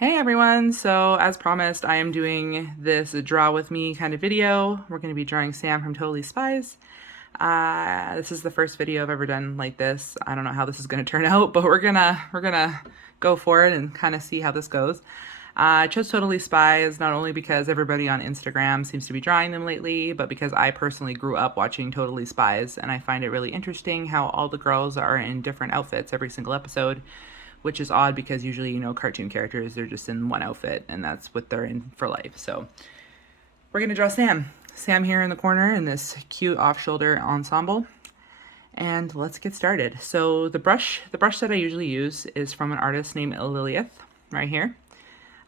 Hey everyone, so as promised, I am doing this draw with me kind of video. We're going to be drawing Sam from Totally Spies. This is the first video I've ever done like this. I don't know how this is going to turn out, but we're gonna go for it and kind of see how this goes. I chose Totally Spies not only because everybody on Instagram seems to be drawing them lately, but because I personally grew up watching Totally Spies, and I find it really interesting how all the girls are in different outfits every single episode, which is odd because usually, cartoon characters, they're just in one outfit and that's what they're in for life. So we're gonna draw Sam. Sam here in the corner in this cute off-shoulder ensemble. And let's get started. So the brush that I usually use is from an artist named Lilith, right here.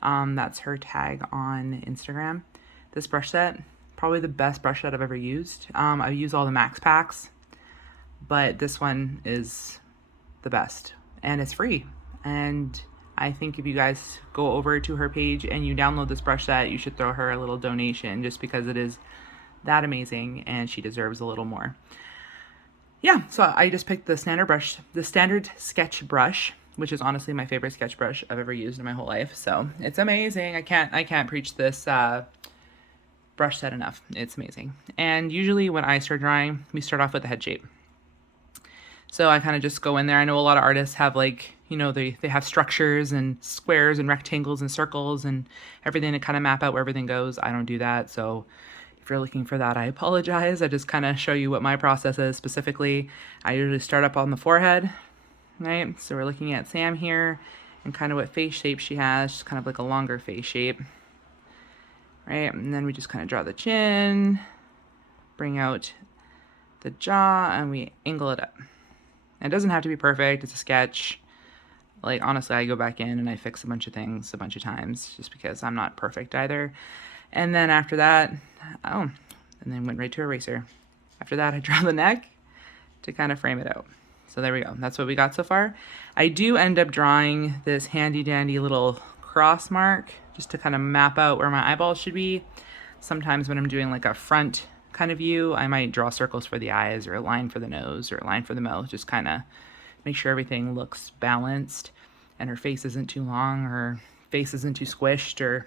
That's her tag on Instagram. This brush set, probably the best brush set I've ever used. I've used all the Max packs, but this one is the best and it's free. And I think if you guys go over to her page and you download this brush set, you should throw her a little donation just because it is that amazing and she deserves a little more. Yeah, so I just picked the standard sketch brush, which is honestly my favorite sketch brush I've ever used in my whole life. So it's amazing. I can't preach this brush set enough. It's amazing. And usually when I start drawing, we start off with the head shape. So I kind of just go in there. I know a lot of artists have they have structures and squares and rectangles and circles and everything to kind of map out where everything goes. I don't do that. So if you're looking for that, I apologize. I just kind of show you what my process is specifically. I usually start up on the forehead, right? So we're looking at Sam here and kind of what face shape she has. She's kind of like a longer face shape, right? And then we just kind of draw the chin, bring out the jaw, and we angle it up. It doesn't have to be perfect. It's a sketch. Like, honestly, I go back in and I fix a bunch of things a bunch of times just because I'm not perfect either. And then after that, and then went right to eraser. After that, I draw the neck to kind of frame it out. So there we go. That's what we got so far. I do end up drawing this handy dandy little cross mark just to kind of map out where my eyeballs should be. Sometimes when I'm doing like a front kind of view, I might draw circles for the eyes or a line for the nose or a line for the mouth, just kind of make sure everything looks balanced and her face isn't too long or her face isn't too squished, or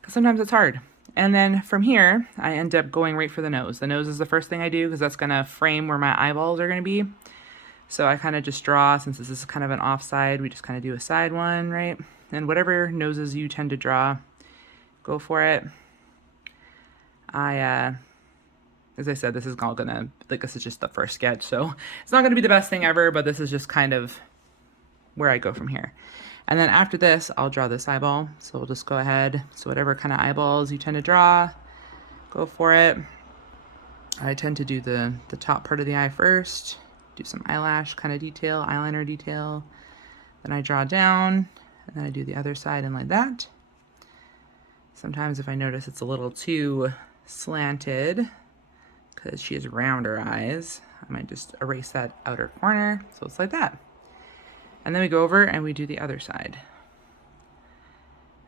because sometimes it's hard. And then from here, I end up going right for the nose. The nose is the first thing I do because that's going to frame where my eyeballs are going to be. So I kind of just draw, since this is kind of an offside, we just kind of do a side one, right? And whatever noses you tend to draw, go for it. As I said, this is all gonna, this is just the first sketch, so it's not gonna be the best thing ever, but this is just kind of where I go from here. And then after this, I'll draw this eyeball. So we'll just go ahead. So whatever kind of eyeballs you tend to draw, go for it. I tend to do the top part of the eye first, do some eyelash kind of detail, eyeliner detail. Then I draw down, and then I do the other side and like that. Sometimes if I notice it's a little too slanted, because she has rounder eyes, I might just erase that outer corner, so it's like that. And then we go over and we do the other side.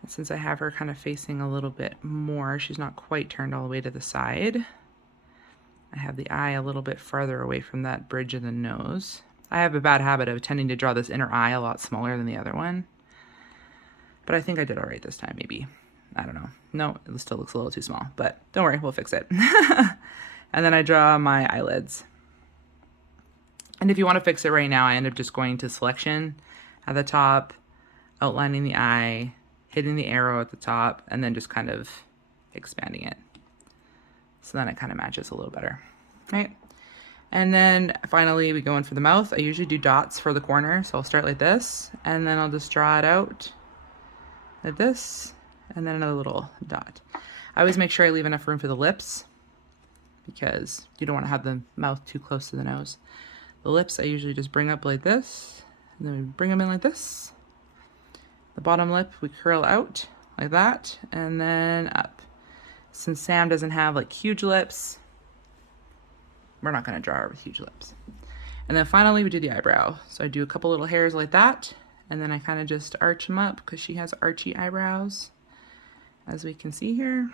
And since I have her kind of facing a little bit more, she's not quite turned all the way to the side. I have the eye a little bit farther away from that bridge of the nose. I have a bad habit of tending to draw this inner eye a lot smaller than the other one. But I think I did all right this time, maybe. I don't know. No, it still looks a little too small, but don't worry, we'll fix it. And then I draw my eyelids. And if you want to fix it right now, I end up just going to selection at the top, outlining the eye, hitting the arrow at the top, and then just kind of expanding it. So then it kind of matches a little better, right? And then finally we go in for the mouth. I usually do dots for the corner, so I'll start like this, and then I'll just draw it out like this, and then another little dot. I always make sure I leave enough room for the lips because you don't want to have the mouth too close to the nose. The lips I usually just bring up like this, and then we bring them in like this. The bottom lip we curl out like that, and then up. Since Sam doesn't have like huge lips, we're not going to draw her with huge lips. And then finally we do the eyebrow. So I do a couple little hairs like that, and then I kind of just arch them up because she has archy eyebrows, as we can see here.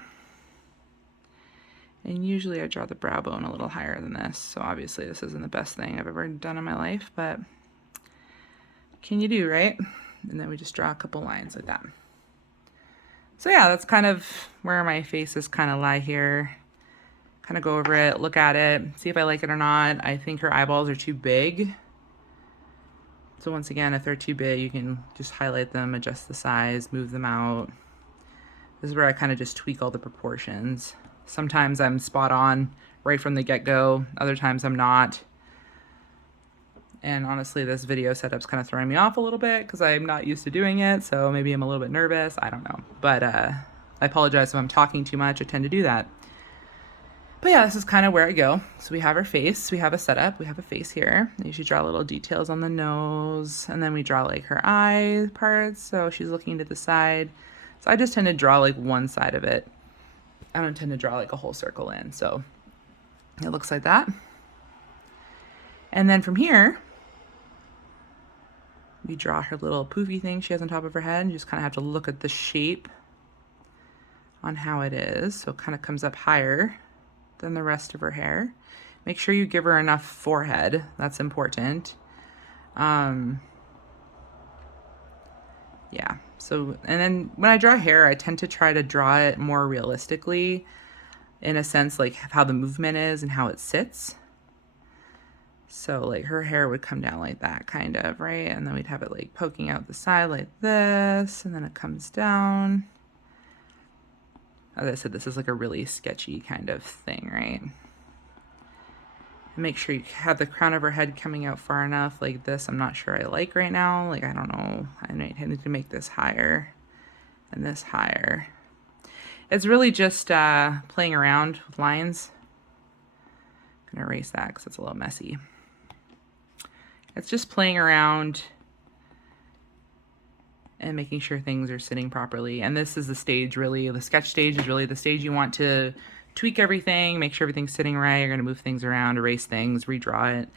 And usually I draw the brow bone a little higher than this, so obviously this isn't the best thing I've ever done in my life, but can you do, right? And then we just draw a couple lines like that. So yeah, that's kind of where my faces kind of lie here. Kind of go over it, look at it, see if I like it or not. I think her eyeballs are too big. So once again, if they're too big, you can just highlight them, adjust the size, move them out. This is where I kind of just tweak all the proportions. Sometimes I'm spot on right from the get-go. Other times I'm not. And honestly, this video setup's kind of throwing me off a little bit because I'm not used to doing it. So maybe I'm a little bit nervous. I don't know. But I apologize if I'm talking too much. I tend to do that. But yeah, this is kind of where I go. So we have our face, we have a setup, we have a face here. I usually draw little details on the nose, and then we draw like her eye parts. So she's looking to the side. So I just tend to draw like one side of it. I don't tend to draw like a whole circle in. So it looks like that. And then from here, we draw her little poofy thing she has on top of her head. And you just kind of have to look at the shape on how it is. So it kind of comes up higher than the rest of her hair. Make sure you give her enough forehead. That's important. Yeah. So, and then when I draw hair, I tend to try to draw it more realistically in a sense, like how the movement is and how it sits. So like her hair would come down like that kind of, right? And then we'd have it like poking out the side like this, and then it comes down. As I said, this is like a really sketchy kind of thing, right? And make sure you have the crown of her head coming out far enough like this. I'm not sure I like right now. Like, I don't know. I need to make this higher and this higher. It's really just playing around with lines. I'm gonna erase that because it's a little messy. It's just playing around and making sure things are sitting properly. And this is the stage, really. The sketch stage is really the stage you want to tweak everything, make sure everything's sitting right. You're going to move things around, erase things, redraw it,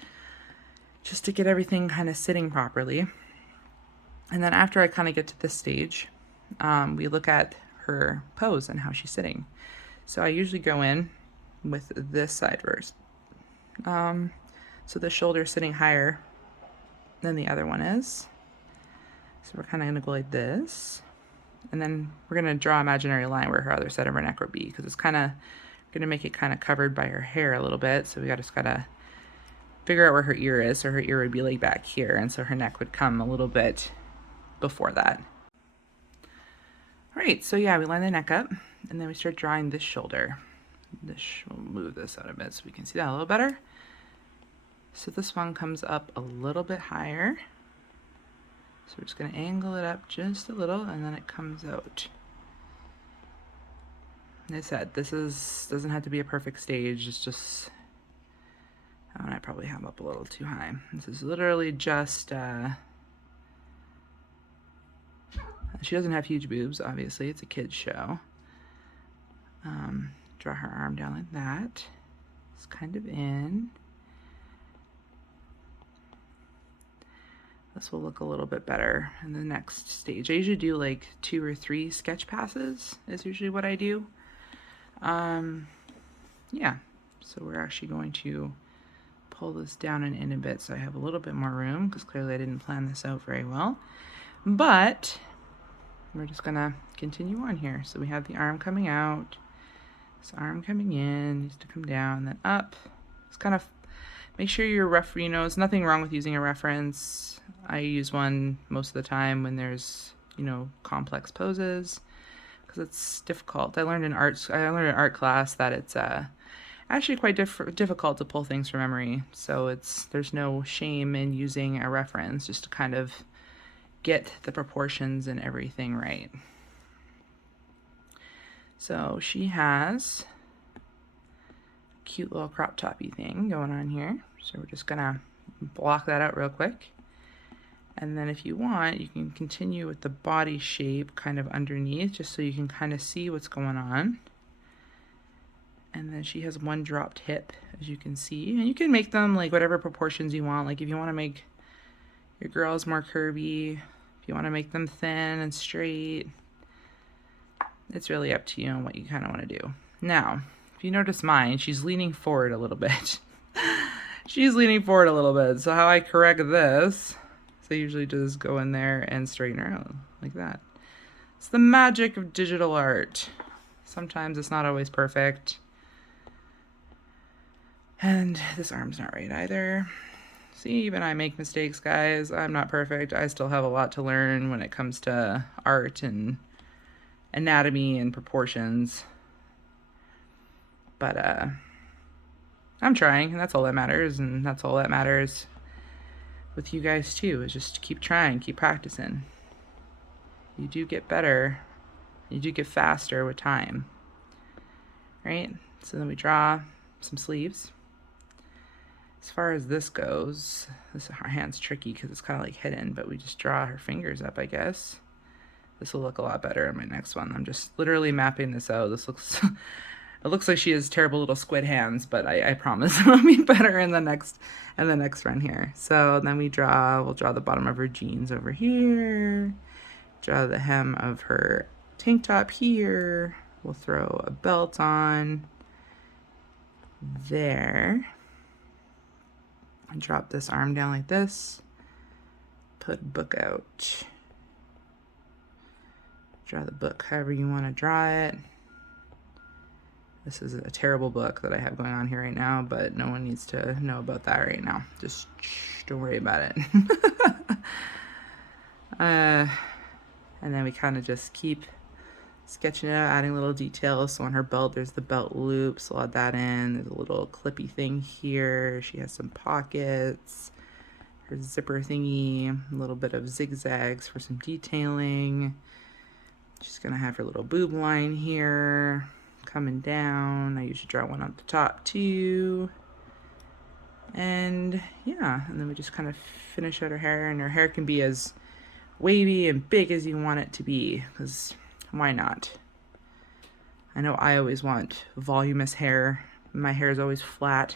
just to get everything kind of sitting properly. And then after I kind of get to this stage, we look at her pose and how she's sitting. So I usually go in with this side first. So the shoulder is sitting higher than the other one is. So we're kind of going to go like this, and then we're going to draw an imaginary line where her other side of her neck would be, because it's kind of going to make it kind of covered by her hair a little bit. So we just got to figure out where her ear is. So her ear would be like back here, and so her neck would come a little bit before that. All right, so yeah, we line the neck up, and then we start drawing this shoulder. We'll move this out a bit so we can see that a little better. So this one comes up a little bit higher. So we're just going to angle it up just a little, and then it comes out. Like I said, this doesn't have to be a perfect stage. It's just, I probably have up a little too high. This is literally just, she doesn't have huge boobs, obviously. It's a kid's show. Draw her arm down like that. It's kind of in. This will look a little bit better in the next stage. I usually do like 2 or 3 sketch passes is usually what I do. Yeah, so we're actually going to pull this down and in a bit so I have a little bit more room, because clearly I didn't plan this out very well. But we're just gonna continue on here. So we have the arm coming out, this arm coming in, needs to come down, then up. It's kind of, make sure you're there's nothing wrong with using a reference. I use one most of the time when there's, complex poses, because it's difficult. I learned in art class that it's actually quite difficult to pull things from memory. So there's no shame in using a reference just to kind of get the proportions and everything right. So she has a cute little crop toppy thing going on here. So we're just gonna block that out real quick. And then if you want, you can continue with the body shape kind of underneath, just so you can kind of see what's going on. And then she has one dropped hip, as you can see. And you can make them like whatever proportions you want. Like if you want to make your girls more curvy, if you want to make them thin and straight, it's really up to you and what you kind of want to do. Now, if you notice mine, she's leaning forward a little bit. She's leaning forward a little bit. So how I correct this, so I usually just go in there and straighten her out like that. It's the magic of digital art. Sometimes it's not always perfect. And this arm's not right either. See, even I make mistakes, guys. I'm not perfect. I still have a lot to learn when it comes to art and anatomy and proportions. But I'm trying, and that's all that matters, and that's all that matters with you guys too, is just keep trying, keep practicing. You do get better. You do get faster with time. Right? So then we draw some sleeves. As far as this goes, our hand's tricky because it's kind of like hidden, but we just draw her fingers up, I guess. This will look a lot better in my next one. I'm just literally mapping this out. This looks, it looks like she has terrible little squid hands, but I promise it'll be better in the next run here. So then we'll draw the bottom of her jeans over here. Draw the hem of her tank top here. We'll throw a belt on there. And drop this arm down like this. Put book out. Draw the book however you want to draw it. This is a terrible book that I have going on here right now, but no one needs to know about that right now. Just don't worry about it. And then we kind of just keep sketching it out, adding little details. So on her belt, there's the belt loop, so I'll add that in. There's a little clippy thing here. She has some pockets. Her zipper thingy, a little bit of zigzags for some detailing. She's gonna have her little boob line here coming down. I usually draw one on the top too. And yeah, and then we just kind of finish out her hair, and her hair can be as wavy and big as you want it to be, because why not? I know I always want voluminous hair. My hair is always flat.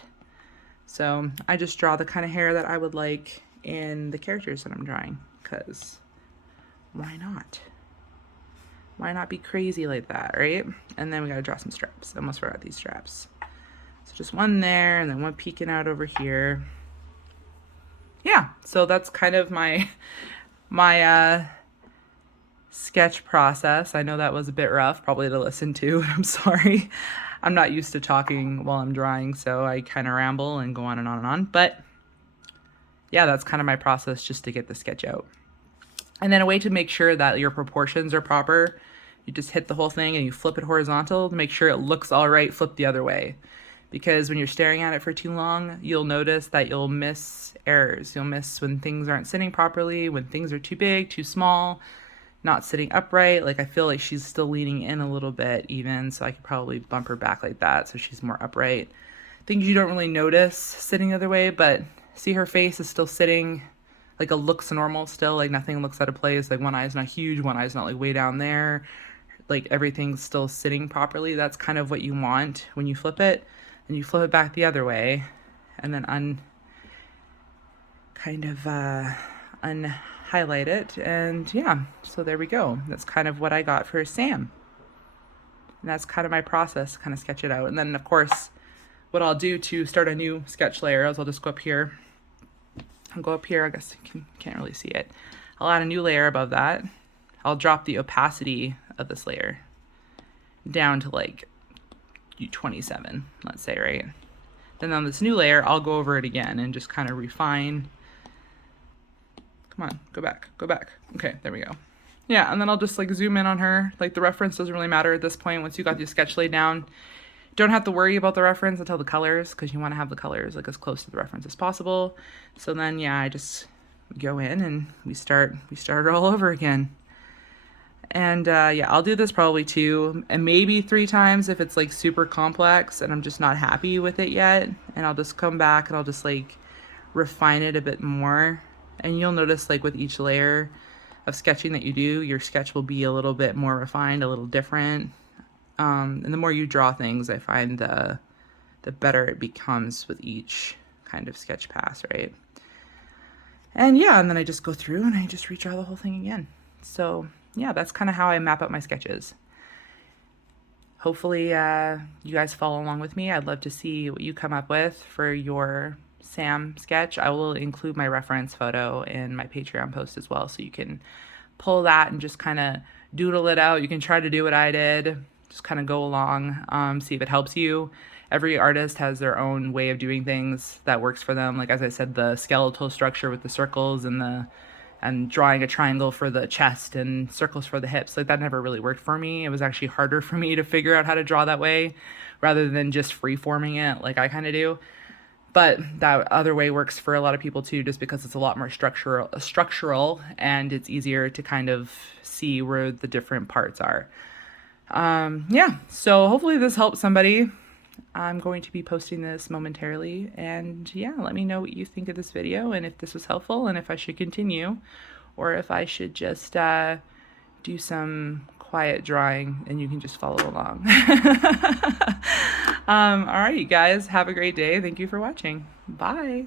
So I just draw the kind of hair that I would like in the characters that I'm drawing, because why not? Why not be crazy like that, right? And then we gotta draw some straps. I almost forgot these straps. So just one there, and then one peeking out over here. Yeah, so that's kind of my sketch process. I know that was a bit rough probably to listen to. I'm sorry. I'm not used to talking while I'm drawing, so I kind of ramble and go on and on and on. But yeah, that's kind of my process just to get the sketch out. And then a way to make sure that your proportions are proper, you just hit the whole thing and you flip it horizontal to make sure it looks all right, flip the other way. Because when you're staring at it for too long, you'll notice that you'll miss errors. You'll miss when things aren't sitting properly, when things are too big, too small, not sitting upright. Like I feel like she's still leaning in a little bit even, so I could probably bump her back like that so she's more upright. Things you don't really notice sitting the other way, but see her face is still sitting, like it looks normal still, like nothing looks out of place, like one eye's not huge, one eye's not like way down there, like everything's still sitting properly. That's kind of what you want when you flip it, and you flip it back the other way, and then unhighlight it, and yeah, so there we go. That's kind of what I got for Sam. And that's kind of my process to kind of sketch it out. And then of course, what I'll do to start a new sketch layer is I'll just go up here. I'll go up here, I guess you can't really see it. I'll add a new layer above that. I'll drop the opacity of this layer down to like 27, let's say, right? Then on this new layer, I'll go over it again and just kind of refine. Come on, go back. Okay, there we go. Yeah, and then I'll just like zoom in on her. Like the reference doesn't really matter at this point. Once you got your sketch laid down, don't have to worry about the reference until the colors, because you want to have the colors like as close to the reference as possible. So then, yeah, I just go in and we start all over again. And yeah, I'll do this probably 2 and maybe 3 times if it's like super complex and I'm just not happy with it yet. And I'll just come back and I'll just like refine it a bit more. And you'll notice like with each layer of sketching that you do, your sketch will be a little bit more refined, a little different. And the more you draw things, I find the better it becomes with each kind of sketch pass, right? And yeah, and then I just go through and I just redraw the whole thing again. So yeah, that's kind of how I map out my sketches. Hopefully you guys follow along with me. I'd love to see what you come up with for your Sam sketch. I will include my reference photo in my Patreon post as well, so you can pull that and just kind of doodle it out. You can try to do what I did, just kind of go along, see if it helps you. Every artist has their own way of doing things that works for them. Like, as I said, the skeletal structure with the circles and drawing a triangle for the chest and circles for the hips. Like, that never really worked for me. It was actually harder for me to figure out how to draw that way rather than just free forming it like I kind of do. But that other way works for a lot of people too, just because it's a lot more structural and it's easier to kind of see where the different parts are. Yeah, so hopefully this helps somebody. I'm going to be posting this momentarily, and yeah, let me know what you think of this video and if this was helpful and if I should continue or if I should just do some quiet drawing and you can just follow along. All right, you guys, have a great day. Thank you for watching. Bye.